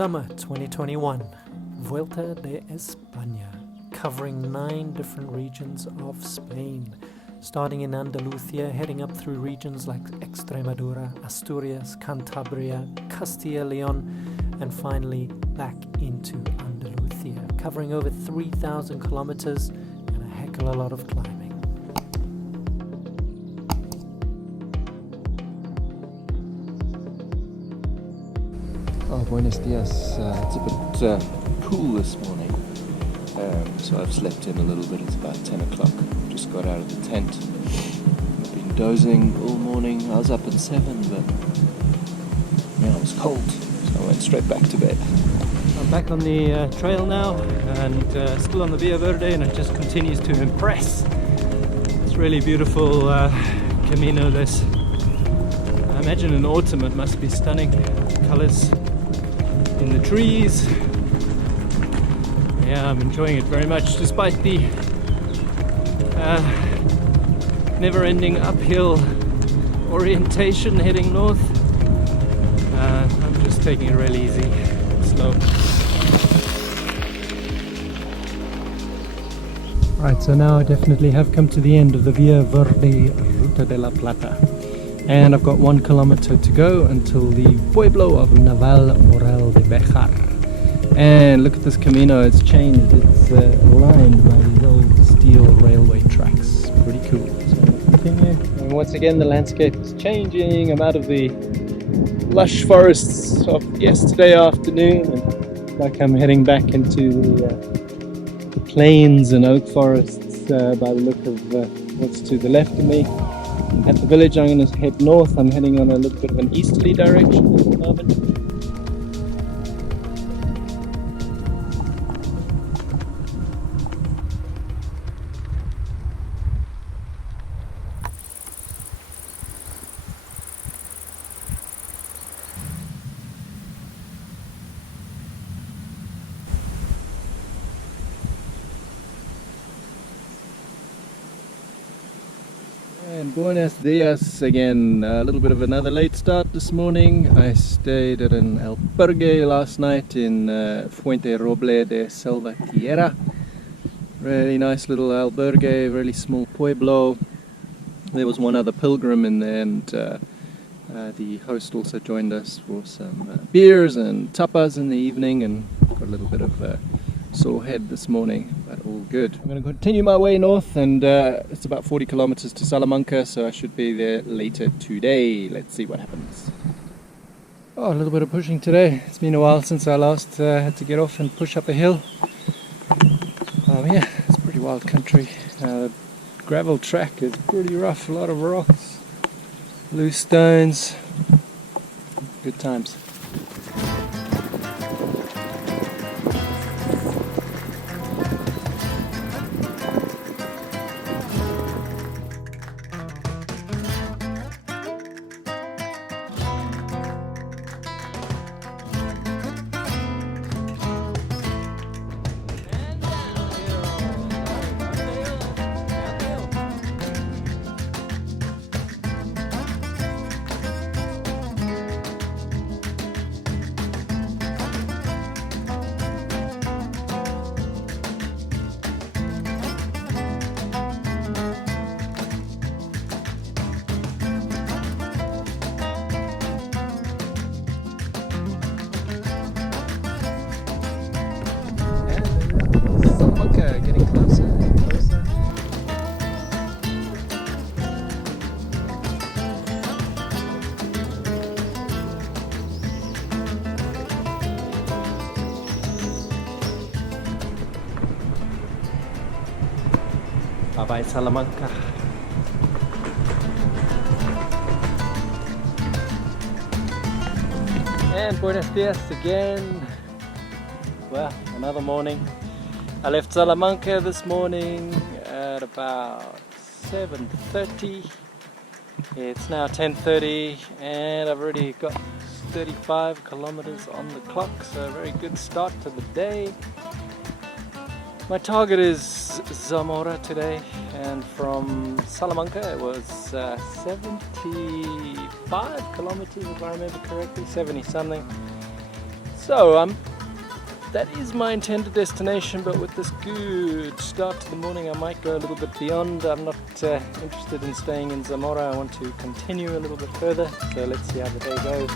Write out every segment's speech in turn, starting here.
Summer 2021, Vuelta de España, covering 9 different regions of Spain, starting in Andalusia, heading up through regions like Extremadura, Asturias, Cantabria, Castilla y León, and finally back into Andalusia, covering over 3,000 kilometers and a heck of a lot of climbing. Oh, buenos dias. It's a bit cool this morning, so I've slept in a little bit. It's about 10 o'clock. Just got out of the tent. I've been dozing all morning. I was up at 7, but yeah, it was cold, so I went straight back to bed. I'm back on the trail now, and still on the verde, and it just continues to impress. It's really beautiful Camino. I imagine in autumn it must be stunning. Colors in the trees. Yeah, I'm enjoying it very much, despite the never-ending uphill orientation heading north. I'm just taking it really easy, slow. Right, so now I definitely have come to the end of the Via Verde Ruta de la Plata. And I've got 1 kilometer to go until the pueblo of Naval Moral de Bejar. And look at this Camino, it's changed, it's lined by these old steel railway tracks. Pretty cool. So I'm going to continue. And once again the landscape is changing. I'm out of the lush forests of yesterday afternoon, and like I'm heading back into the plains and oak forests by the look of what's to the left of me. At the village I'm going to head north. I'm heading on a little bit of an easterly direction at the moment. And buenos dias again. A little bit of another late start this morning. I stayed at an albergue last night in Fuente Roble de Salvatierra. Really nice little albergue, really small pueblo. There was one other pilgrim in there, and the host also joined us for some beers and tapas in the evening, and got a little bit of sore head this morning, but all good. I'm going to continue my way north, and it's about 40 kilometers to Salamanca, so I should be there later today. Let's see what happens. Oh, a little bit of pushing today. It's been a while since I last had to get off and push up a hill. Yeah, it's pretty wild country. Gravel track is pretty rough, a lot of rocks, loose stones. Good times. Getting closer and closer. Bye bye Salamanca. And buenos dias again. Well, another morning. I left Salamanca this morning at about 7:30. It's now 10:30, and I've already got 35 kilometers on the clock, so a very good start to the day. My target is Zamora today, and from Salamanca it was 75 kilometers if I remember correctly, 70 something. So that is my intended destination, but with this good start to the morning I might go a little bit beyond. I'm not interested in staying in Zamora. I want to continue a little bit further, so let's see how the day goes.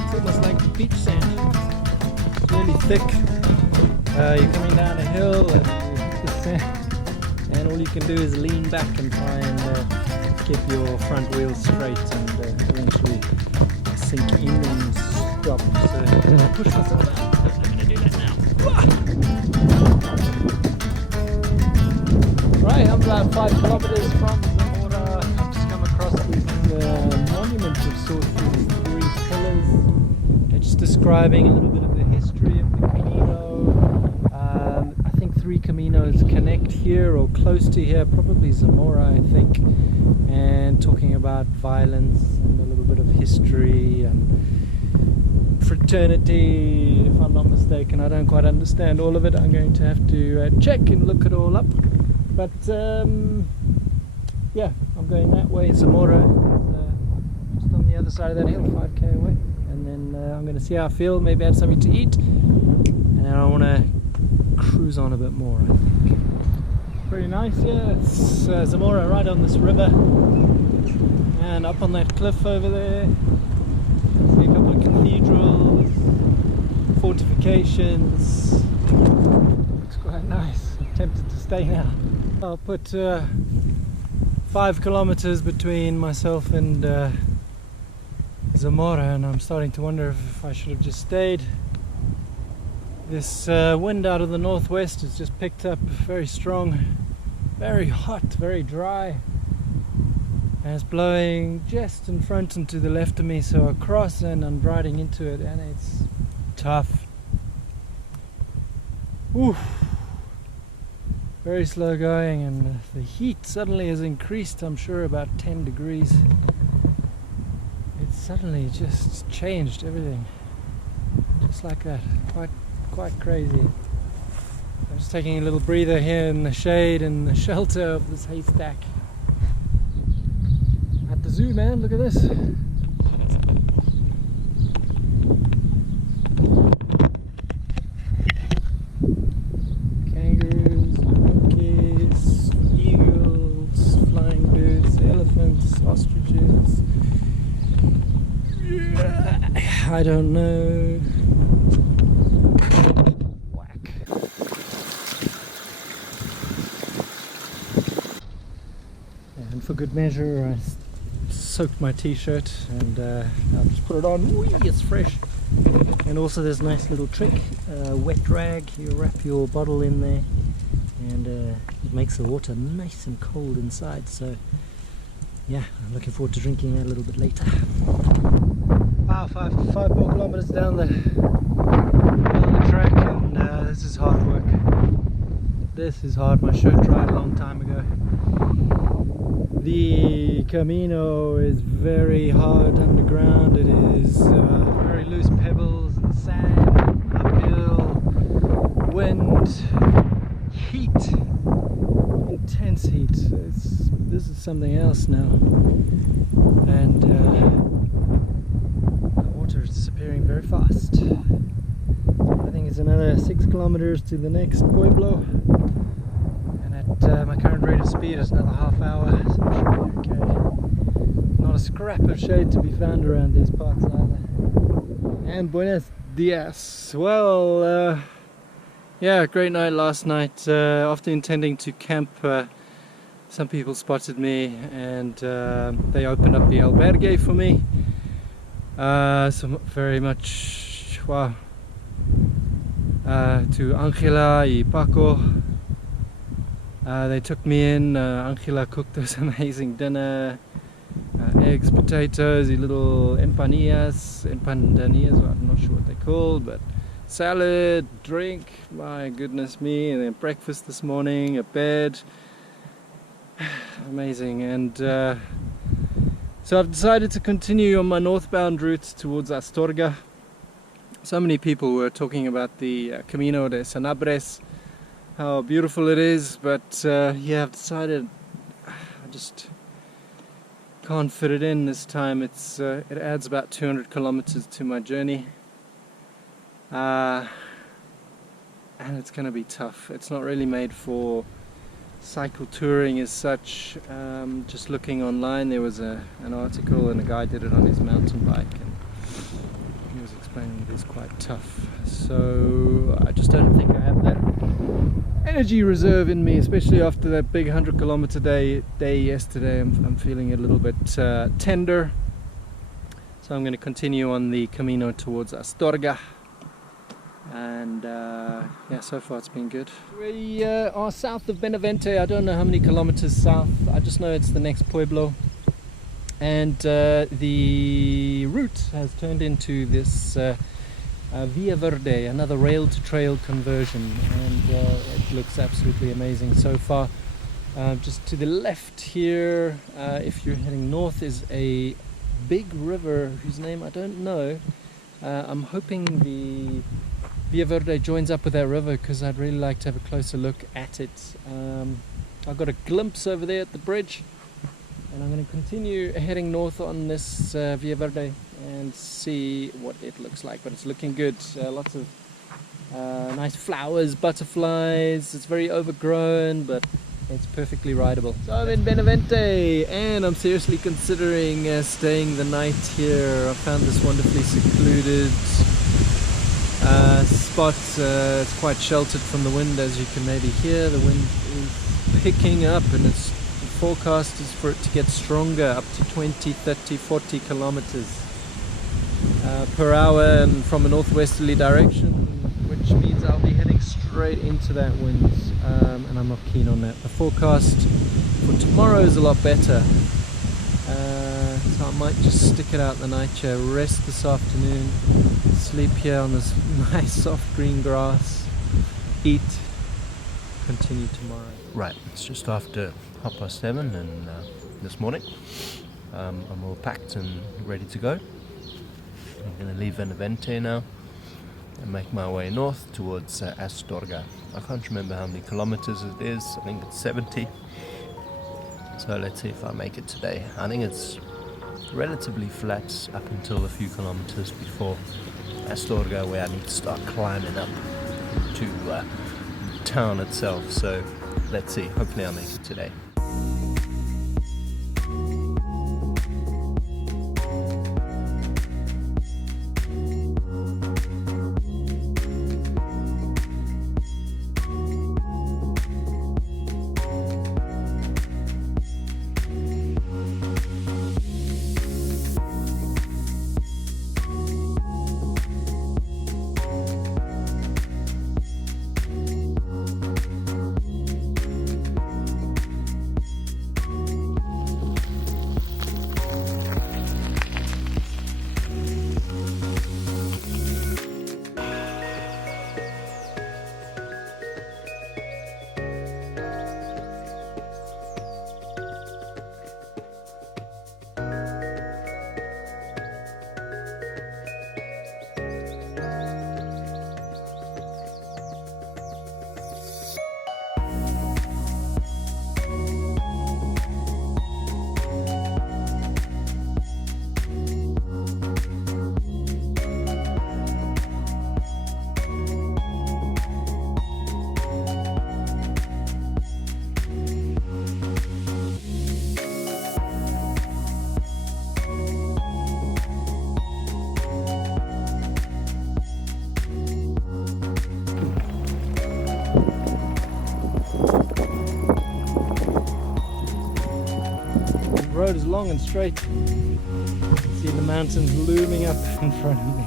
It's almost like beach sand. It's really thick. You're coming down a hill and you hit the sand, and all you can do is lean back and try and keep your front wheels straight, and eventually sink in and stop. So I'm going to push myself out. I'm going to do that now. Right, I'm about 5 kilometers from Zamora. I've just come across this monument of sorts with 3 pillars. They're just describing a little bit of the history of the Camino. I think 3 Caminos connect here or close to here, probably Zamora I think, and talking about violence and a little bit of history and fraternity, if I'm not mistaken. I don't quite understand all of it. I'm going to have to check and look it all up. But yeah, I'm going that way. Zamora is just on the other side of that hill, 5k away. And then I'm going to see how I feel, maybe have something to eat. And then I want to cruise on a bit more, I think. Pretty nice, yeah. It's Zamora right on this river. And up on that cliff over there, see a couple of cathedrals, fortifications. Looks quite nice. I'm tempted to stay now. I'll put 5 kilometers between myself and Zamora, and I'm starting to wonder if I should have just stayed. This wind out of the northwest has just picked up very strong, very hot, very dry, and it's blowing just in front and to the left of me, so I cross and I'm riding into it, and it's tough. Oof. Very slow going, and the heat suddenly has increased, I'm sure about 10 degrees. It suddenly just changed everything, just like that. Quite crazy. I'm just taking a little breather here in the shade and the shelter of this haystack. At the zoo, man, look at this. Kangaroos, monkeys, eagles, flying birds, elephants, ostriches. I don't know. And for good measure, I soaked my t-shirt and I'll just put it on. Whee, it's fresh. And also there's a nice little trick, wet rag. You wrap your bottle in there, and it makes the water nice and cold inside. So yeah, I'm looking forward to drinking that a little bit later. Wow, 5 more kilometers down the track, and this is hard work. This is hard. My shirt dried a long time ago. The Camino is very hard underground. It is very loose pebbles and sand, uphill, wind, heat, intense heat. This is something else now, and the water is disappearing very fast. I think it's another 6 kilometers to the next pueblo. My current rate of speed is another half hour, so I should be okay. Not a scrap of shade to be found around these parts either. And buenos dias. Well, yeah, great night last night. After intending to camp, some people spotted me, and they opened up the Albergue for me. So very much, wow. To Angela y Paco. They took me in. Angela cooked us amazing dinner, eggs, potatoes, little empanillas, well, I'm not sure what they're called, but salad, drink, my goodness me, and then breakfast this morning, a bed, amazing. And So I've decided to continue on my northbound route towards Astorga. So many people were talking about the Camino de Sanabres, how beautiful it is, but yeah, I've decided I just can't fit it in this time. It adds about 200 kilometers to my journey, and it's going to be tough. It's not really made for cycle touring as such. Just looking online, there was an article and a guy did it on his mountain bike, and he was explaining it is quite tough. So I just don't think I have that energy reserve in me, especially after that big 100-kilometer day yesterday. I'm feeling a little bit tender, so I'm going to continue on the Camino towards Astorga. And yeah, so far it's been good. We are south of Benavente. I don't know how many kilometers south, I just know it's the next pueblo, and the route has turned into this Via Verde, another rail to trail conversion, and it looks absolutely amazing so far. Just to the left here, if you're heading north, is a big river whose name I don't know. I'm hoping the Via Verde joins up with that river, because I'd really like to have a closer look at it. I've got a glimpse over there at the bridge, and I'm going to continue heading north on this Via Verde and see what it looks like. But it's looking good. Lots of nice flowers, butterflies. It's very overgrown, but it's perfectly rideable. So I'm in Benavente, and I'm seriously considering staying the night here. I found this wonderfully secluded spot. It's quite sheltered from the wind, as you can maybe hear. The wind is picking up, and the forecast is for it to get stronger, up to 20, 30, 40 kilometers per hour, and from a northwesterly direction, which means I'll be heading straight into that wind, and I'm not keen on that. The forecast for tomorrow is a lot better, so I might just stick it out the night here, rest this afternoon, sleep here on this nice soft green grass, eat, continue tomorrow. Right, it's just after 7:30 and this morning. I'm all packed and ready to go. I'm going to leave Benavente now and make my way north towards Astorga. I can't remember how many kilometers it is. I think it's 70. So let's see if I make it today. I think it's relatively flat up until a few kilometers before Astorga, where I need to start climbing up to town itself. So let's see, hopefully I'll make it today. The road is long and straight. See the mountains looming up in front of me.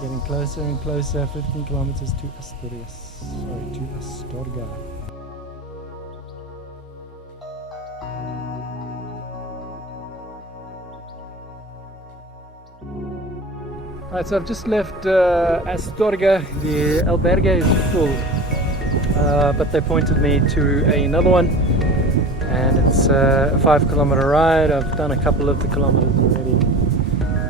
Getting closer and closer, 15 kilometers to to Astorga. Alright, so I've just left Astorga. The Albergue is full, but they pointed me to another one, and it's a 5-kilometer ride. I've done a couple of the kilometers already.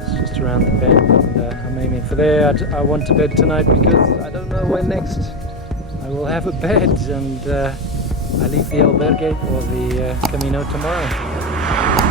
It's just around the bend, and I'm aiming for there. I want to bed tonight because I don't know when next I will have a bed, and I leave the Albergue or the Camino tomorrow.